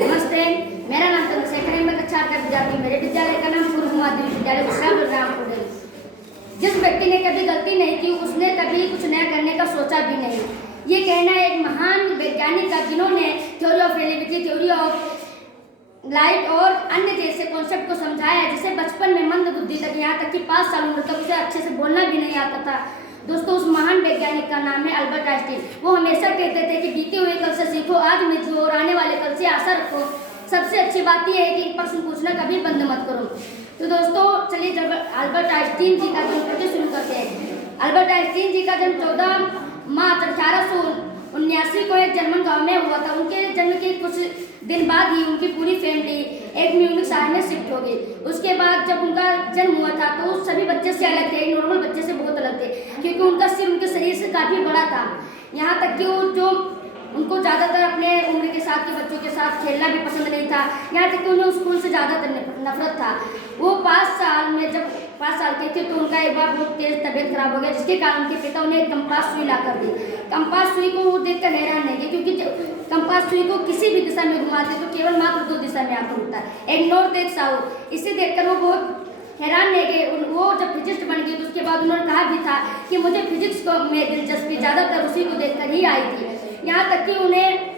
नमस्ते, मेरा नाम चंद्रशेखर है। मैं कक्षा 8 का विद्यार्थी हूँ। मेरे विद्यालय का नाम पूर्व माध्यमिक विद्यालय विश्राम रामपुर है। जिस व्यक्ति ने कभी गलती नहीं की, उसने कभी कुछ नया करने का सोचा भी नहीं। ये कहना है एक महान वैज्ञानिक का, जिन्होंने theory of relativity, theory of light और अन्य जैसे कॉन्सेप्ट को समझाया है, जिसे बचपन में मंद बुद्धि तक, यहाँ तक कि 5 साल उम्र तक उसे अच्छे से बोलना भी नहीं आता था। दोस्तों, उस महान वैज्ञानिक का नाम है अल्बर्ट आइंस्टीन। वो हमेशा कहते थे कि बीते हुए कल से सीखो, आज में जियो और आने वाले कल से आशा रखो। सबसे अच्छी बात यह है कि प्रश्न पूछना कभी बंद मत करो। तो दोस्तों, चलिए अल्बर्ट आइंस्टीन जी का जन्म कैसे शुरू करते हैं। अल्बर्ट आइंस्टीन जी का जन्म 14 मार्च 1879 को एक जर्मन गांव में हुआ था। उनके जन्म के कुछ दिन बाद ही उनकी पूरी फैमिली एक म्यूनिख शहर में शिफ्ट हो गई। उसके बाद जब उनका जन्म हुआ था तो सभी बच्चे से अलग थे, नॉर्मल बच्चे से बहुत अलग थे, क्योंकि उनका सिर उनके शरीर से काफ़ी बड़ा था। यहाँ तक कि वो जो उनको ज़्यादातर अपने उम्र के साथ के बच्चों के साथ खेलना भी पसंद नहीं था। यहाँ तक कि उन्हें स्कूल से ज़्यादातर नफरत था। वो 5 साल में जब 5 साल के थे तो उनका एक बार बहुत तेज तबीयत खराब हो गया, जिसके कारण उनके पिता उन्हें एक कंपास सुई ला कर दी। कंपास सुई को वो देखकर हैरान नहीं थे, क्योंकि कंपास सुई को किसी भी दिशा में घुमाते तो केवल मात्र 2 दिशा में आकर होता है, एक नॉर्थ एक साउथ। इसे देखकर वो बहुत हैरान रह गए। वो जब फिजिस्ट बन गई तो उसके बाद उन्होंने कहा भी था कि मुझे फिजिक्स को में दिलचस्पी ज़्यादातर उसी को देखकर ही आई थी। यहाँ तक कि उन्हें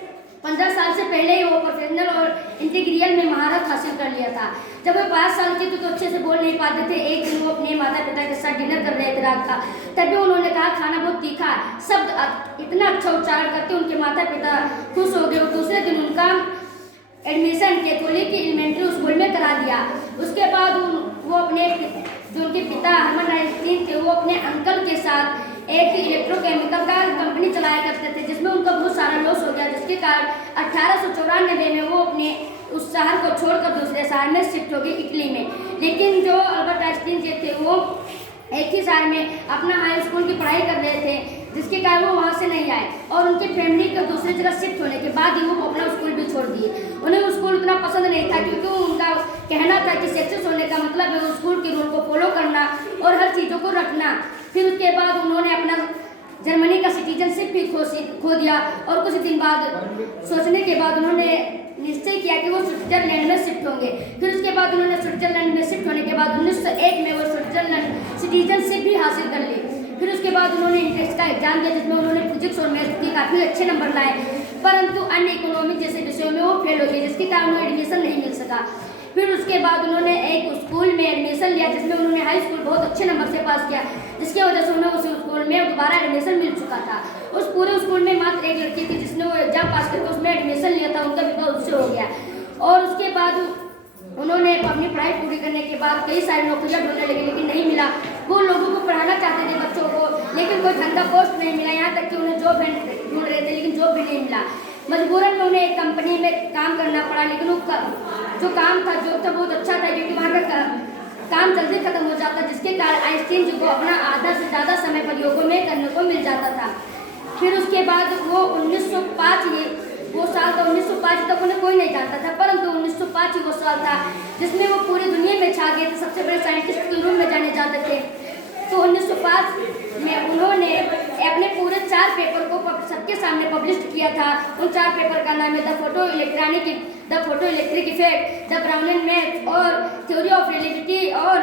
15 साल से पहले ही वो प्रोफेशनल और इंटीग्रियल में महारत हासिल कर लिया था। जब वो 5 साल के थे तो अच्छे से बोल नहीं पाते थे। एक दिन वो अपने माता पिता के साथ डिनर कर रहे थे रात का, तभी उन्होंने कहा खाना बहुत तीखा है। शब्द इतना अच्छा उच्चारण करके उनके माता पिता खुश हो गए। दूसरे दिन उनका एडमिशन कैथोलिक एलिमेंट्री स्कूल में करा दिया। उसके बाद वो अपने जो उनके पिता हरमन आइंस्टीन थे, वो अपने अंकल के साथ एक इलेक्ट्रोकेमिकल का कंपनी चलाया करते थे, जिसमें उनका बहुत सारा लॉस हो गया, जिसके कारण 1894 में वो अपने उस शहर को छोड़कर दूसरे शहर में शिफ्ट हो गए, इटली में। लेकिन जो अल्बर्ट आइंस्टीन जी थे वो एक ही शहर में अपना हाई स्कूल की पढ़ाई कर रहे थे, जिसके कारण वो वहाँ से नहीं आए और उनकी फैमिली को दूसरी जगह शिफ्ट होने के बाद ही वो अपना स्कूल भी छोड़ दिए। उन्हें वो स्कूल उतना पसंद नहीं था, क्योंकि उनका कहना था कि सक्सेस होने का मतलब है उस स्कूल के रूल को फॉलो करना और हर चीज़ों को रखना। फिर उसके बाद उन्होंने अपना जर्मनी का सिटीजनशिप भी खो दिया और कुछ दिन बाद सोचने के बाद उन्होंने निश्चय किया कि वो स्विट्जरलैंड में शिफ्ट होंगे। फिर उसके बाद उन्होंने स्विट्जरलैंड में शिफ्ट होने के बाद 1901 में वो स्विट्जरलैंड सिटीजनशिप भी हासिल कर ली। फिर उसके बाद उन्होंने इंट्रेंस का एग्जाम दिया, जिसमें उन्होंने फिजिक्स और मैथ्स के काफ़ी अच्छे नंबर लाए, परंतु अन्य इकोनॉमिक जैसे विषयों में वो फेल हो गए, जिसके कारण उन्हें एडमिशन नहीं मिल सका। फिर उसके बाद उन्होंने एक स्कूल में एडमिशन लिया, जिसमें उन्होंने हाई स्कूल बहुत अच्छे नंबर से पास किया, जिसकी वजह से उन्हें उस स्कूल में दोबारा एडमिशन मिल चुका था। उस पूरे स्कूल में मात्र एक लड़की थी जिसने वो एग्जाम पास करके उसमें एडमिशन लिया था, उनका विवाह उससे हो गया। और उसके बाद उन्होंने अपनी पढ़ाई पूरी करने के बाद कई सारी नौकरियां ढूंढने लगे, लेकिन नहीं मिला। वो लोगों को पढ़ाना चाहते थे, बच्चों को, लेकिन कोई ठंडा पोस्ट नहीं मिला। यहाँ तक कि उन्हें जॉब ढूंढ रहे थे, लेकिन जॉब भी नहीं मिला। मजबूरन में उन्हें एक कंपनी में काम करना पड़ा, लेकिन वो जो काम था, जॉब था, बहुत अच्छा था, क्योंकि वहाँ का काम जल्दी खत्म हो जाता, जिसके कारण आइंस्टीन जी को अपना आधा से ज़्यादा समय प्रयोगों में करने को मिल जाता था। फिर उसके बाद वो 1905 वो साल था, 1905 तक उन्हें कोई नहीं जानता था, परंतु 1905 वो साल था जिसमें वो पूरी दुनिया में छा गए थे, सबसे बड़े साइंटिस्ट के रूप में जाने जाते थे। तो 1905 में उन्होंने अपने पूरे 4 पेपर को सबके सामने पब्लिश किया था। उन 4 पेपर का नाम है the photo electric effect, the Brownian math और थ्योरी ऑफ रिलेटिविटी और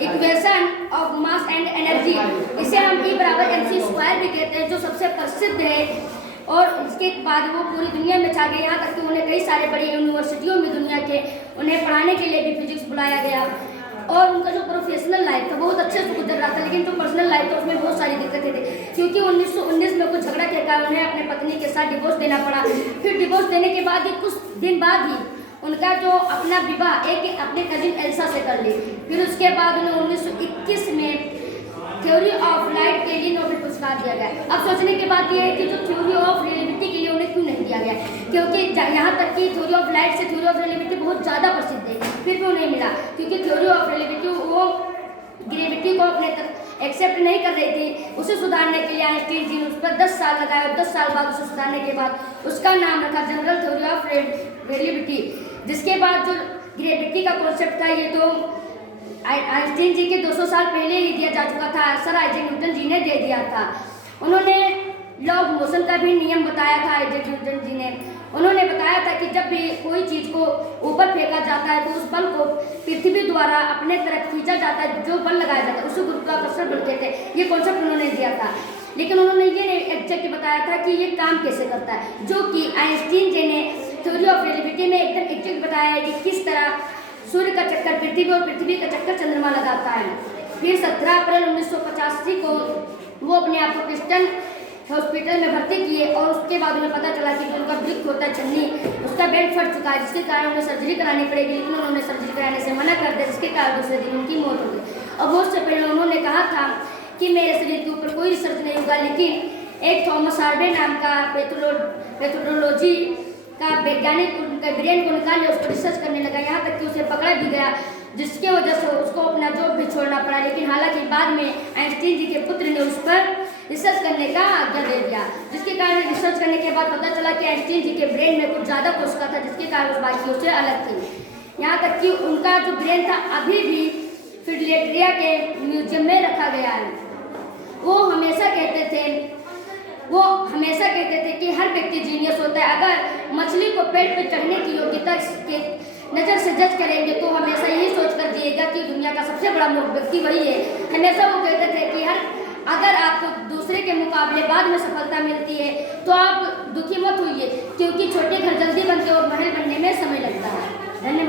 equation of mass and energy. इसे हम E=mc² भी कहते हैं, जो सबसे प्रसिद्ध है। और इसके बाद वो पूरी दुनिया में छा गए, यहाँ तक कि उन्हें कई सारे बड़ी यूनिवर्सिटियों में दुनिया के उन्हें पढ़ाने के लिए भी फिजिक्स बुलाया गया। और उनका जो प्रोफेशनल लाइफ था बहुत अच्छे से गुजर रहा था, लेकिन जो पर्सनल लाइफ था उसमें बहुत सारी दिक्कतें थी, क्योंकि 1919 में कुछ झगड़ा के कारण उन्हें अपने पत्नी के साथ डिवोर्स देना पड़ा। फिर डिवोर्स देने के बाद ही कुछ दिन बाद ही उनका जो अपना विवाह एक अपने कजिन एल्सा से कर ली। फिर उसके बाद उन्हें 1921 में थ्योरी ऑफ लाइट के लिए नोबेल पुरस्कार दिया गया। अब सोचने की बात यह है कि जो थ्योरी ऑफ रिलेटिविटी के लिए उन्हें क्यों नहीं दिया गया, क्योंकि यहाँ तक कि थ्योरी ऑफ लाइट से थ्योरी ऑफ रिलेटिविटी बहुत ज़्यादा प्रसिद्ध है, फिर भी उन्हें मिला, क्योंकि थ्योरी ऑफ रिलेटिविटी वो ग्रेविटी को अपने तक एक्सेप्ट नहीं कर रही थी। उसे सुधारने के लिए आइंस्टीन जी ने उस पर 10 साल लगाए और 10 साल बाद उसे सुधारने के बाद उसका नाम रखा जनरल थ्योरी ऑफ रिलेटिविटी। जिसके बाद जो ग्रेविटी का कॉन्सेप्ट था, ये तो आइंस्टीन जी के 200 साल पहले ही दिया जा चुका था, सर आइजैक न्यूटन जी ने दे दिया था। उन्होंने लॉ ऑफ मोशन का भी नियम बताया था आइजैक न्यूटन जी ने। उन्होंने बताया था कि जब भी कोई चीज़ को ऊपर फेंका जाता है तो उस बल को पृथ्वी द्वारा अपने तरफ खींचा जाता है, जो बल लगाया जाता है उसे गुरुत्वाकर्षण बल कहते हैं। ये कॉन्सेप्ट उन्होंने दिया था, लेकिन उन्होंने ये नहीं एग्जैक्ट बताया था कि ये काम कैसे करता है, जो कि आइंस्टीन जी ने थ्योरी ऑफ रिलेटिविटी में एकदम एग्जैक्ट बताया है कि किस तरह सूर्य का चक्कर पृथ्वी और पृथ्वी का चक्कर चंद्रमा लगाता है। फिर 17 अप्रैल 1985 को वो अपने आप को क्रिस्टन हॉस्पिटल में भर्ती किए और उसके बाद उन्हें पता चला कि जो उनका वृक्क होता है छन्नी, उसका बेड फट चुका है, जिसके कारण उन्हें सर्जरी करानी पड़ेगी, लेकिन उन्होंने सर्जरी कराने से मना कर दिया, जिसके कारण दूसरे दिन उनकी मौत हो गई। और मौत से पहले उन्होंने कहा था कि मेरे शरीर के ऊपर कोई रिसर्च नहीं होगा, लेकिन एक थॉमस हार्वे नाम का पेथोलॉजी का वैज्ञानिक उनके ब्रेन को निकाल लिया, उसको रिसर्च करने लगा, यहाँ तक कि उसे पकड़ा भी गया, जिसके वजह से उसको अपना जॉब भी छोड़ना पड़ा। लेकिन हालांकि बाद में आइंस्टीन जी के पुत्र ने उस पर रिसर्च करने का आज्ञा दे दिया, जिसके कारण रिसर्च करने के बाद पता चला कि आइंस्टीन जी के ब्रेन में कुछ ज़्यादा कोशिका था, जिसके कारण उस बाकियों से अलग थी। यहाँ तक कि उनका जो ब्रेन था अभी भी फिलाडेल्फिया के म्यूजियम में रखा गया है। वो हमेशा कहते थे कि हर व्यक्ति जीनियस होता है। अगर मछली को पेड़ पर चढ़ने की योग्यता के नज़र से जज करेंगे तो हमेशा यही सोच कर दिएगा कि दुनिया का सबसे बड़ा मूर्ख व्यक्ति वही है। हमेशा वो कहते थे कि अगर आपको दूसरे के मुकाबले बाद में सफलता मिलती है तो आप दुखी मत होइए, क्योंकि छोटे घर जल्दी बनते और महल बनने में समय लगता है। धन्यवाद।